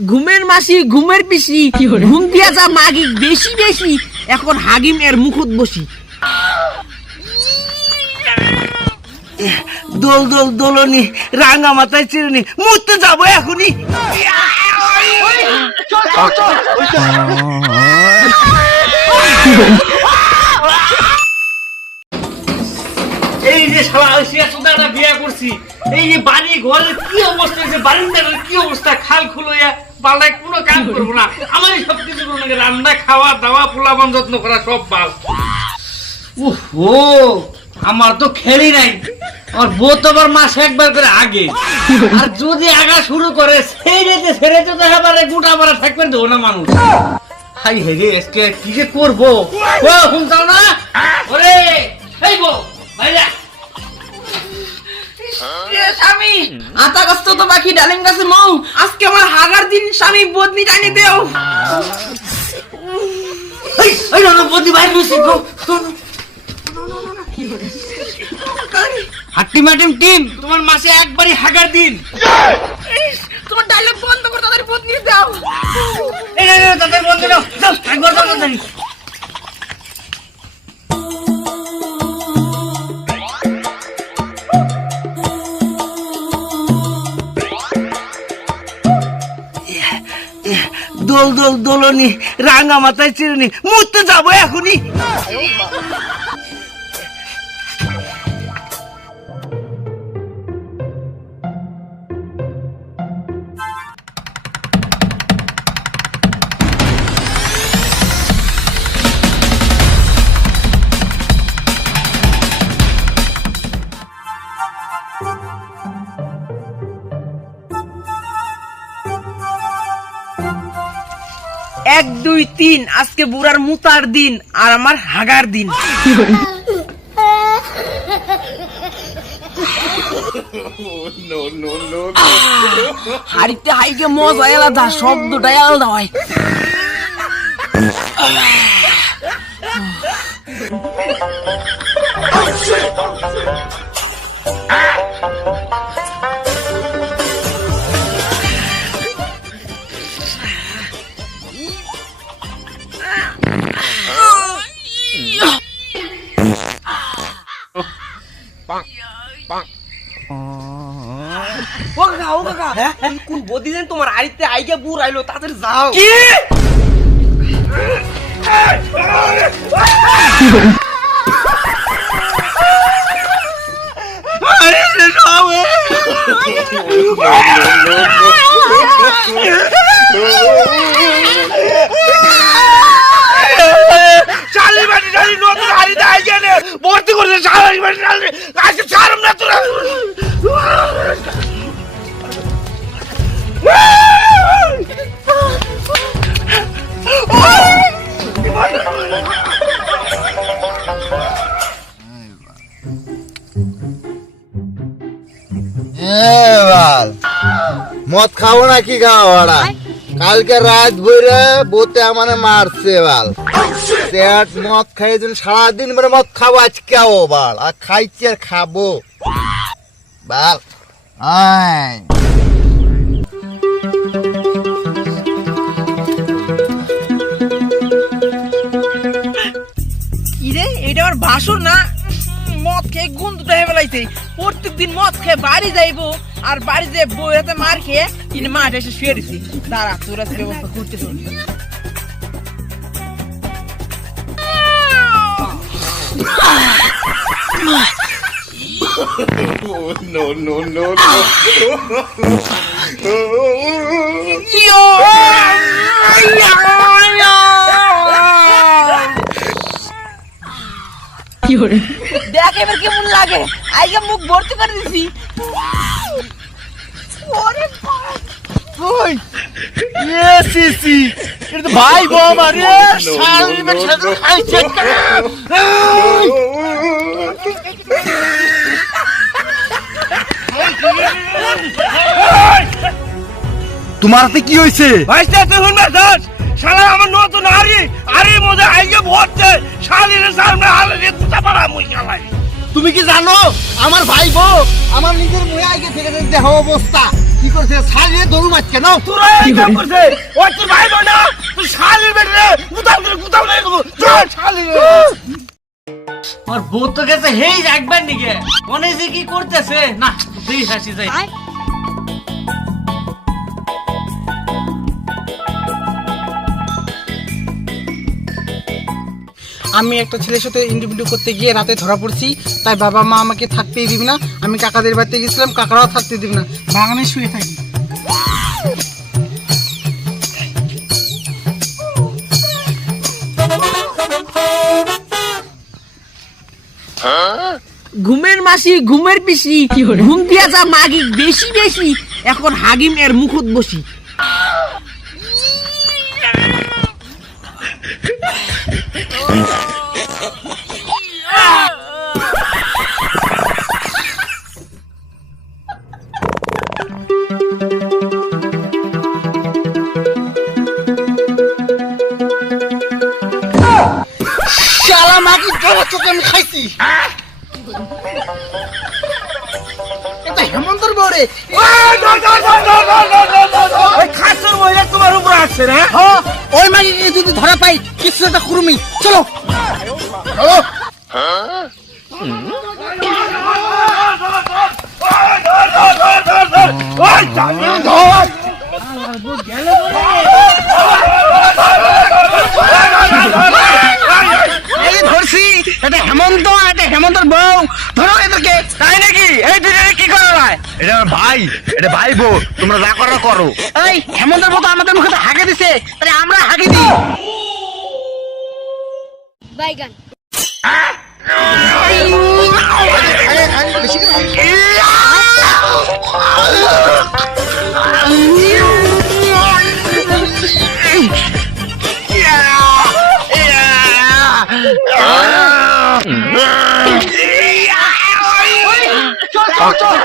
ঘুমের মাসি ঘুমের পিসি ঘুম দিয়া যা মাগি বেশি বেশি এখন হাগিম এর মুখত বসি দোল দোল দোলনি রাঙা মাথায় চিরুনি মরতে যাব এখনই এই যে শালা সুদাটা বিয়া করছি। এই যে বাড়ি কি অবস্থা হয়েছে কি অবস্থা, খাল খুলোয়া পাল্টায় কোনো কাম করব না। আমার সব কিছু করব রান্না, খাওয়া, দাওয়া যত্ন করা, সব ও, আমার তো খেলি নাই। আমার বউ তো আবার মাস একবার করে আগে। আর যদি আগা শুরু করে, সেই রেতে ছেড়ে তো পারে গোটা পারা থাকবে দেবো না মানুষ। হাই হেরে আজকে কি যে করব? ও, শুনতাম না? ওরে, এই বউ স্বামী আতা গাছ তো বাকি ডালিম গাছে মৌ। আজকে আমার হাগার দিন স্বামী বদনি জানি দেও। এই এই না বদি বাইরে হাট্টি ম্যাডাম টিম তোমার মাসে একবারই হাগার দিন। তোমার ডায়লগ বন্ধ করে তাদের বদনি দাও। এই তাদের বন্ধ দাও একবার দাও। তাড়াতাড়ি দোল দোল দোলনি রাঙা মাথায় চিরুনি মরতে যাব এখনই। দুই, তিন, আজকে বুড়ার মুতার দিন আর আমার হাগার দিন। হাড়িতে হাইকে মজা আলাদা শব্দটাই আলাদা হয়। ও বদি দেন তোমার আড়িতে আইকে বুড় আইলো তাদের যাও কি আরে রে সবে। এবার মদ খাব না কি খাও ওরা কালকে রাত বইরে বোতে আমানে মারছে বাল। সেট মদ খাই দিন সারাদিন মানে মদ খাব আজকেও বাল। আর খাইছি আর খাব। বাল আয়। এটা আমার ভাসুর না? উম, মদ খেয়ে গুন্দটা প্রত্যেক দিন মদ খেয়ে বাড়ি যাইবো আর বাড়ি যেয়ে বইতে মার খেয়ে তিনি মাঠে এসে শুয়ে দিছি দাঁড়া তোরা যে ব্যবস্থা করতে শোন দেখ এবার কেমন লাগে। আইকে মুখ ভর্তি করে দিছি। ওরে ওই এ সিসি এটা তো ভাই তোমার কি হয়েছে? ভাইস্তা তুই শুনবে দাস শালা আমার নতুন হাড়ি হাড়ি মধ্যে ভরছে শালির সামনে পাড়া মুই শালাই তুমি কি জানো আমার ভাই বউ আমার নিজের মুয়ে আগে থেকে দেহ অবস্থা কি করছে? শালিরে দৌড় মারছে কেন তোরা এই কাম করছে? ওই তোর ভাই বোন না তুই শালির বেটে উতাল করে দেবো। শালির আমার বউ তো গেছে হেই একবার নিকে মনে যে কি করতেছে? না দুই হাসি যাই। আমি একটা ছেলের সাথে ইন্টারভিউ করতে গিয়ে রাতে ধরা পড়ছি তাই বাবা মা আমাকে থাকতেই দিবি না। আমি কাকাদের বাড়িতে গেছিলাম কাকারাও থাকতে দিবি না। বাগানে শুয়ে থাকি। ঘুমের মাসি ঘুমের পিসি ঘুম দিয়া যা মাগি বেশি বেশি। এখন হাগিম এর মুখত বসি। আমি খাইছি এটা হেমন্তর বউরে ওই খাসের মহিলা তোমার উপর আসছে না হ ওই মাগি যদি ধরা পাই কিছু একটা কুরুমি চলো ওই জানি ধর এই এটা হেমন্ত এটা হেমন্তর বউ। ধরো এদেরকে। তাই নাকি? এই দুজনে কি করা হয় এটা আমার ভাই এটা ভাই বউ। তোমরা যা করো করো। এই হেমন্তর বউ তো আমাদের মুখে তো হাগে দিছে। তাহলে আমরা হাঁকে দিই। বাইগান চল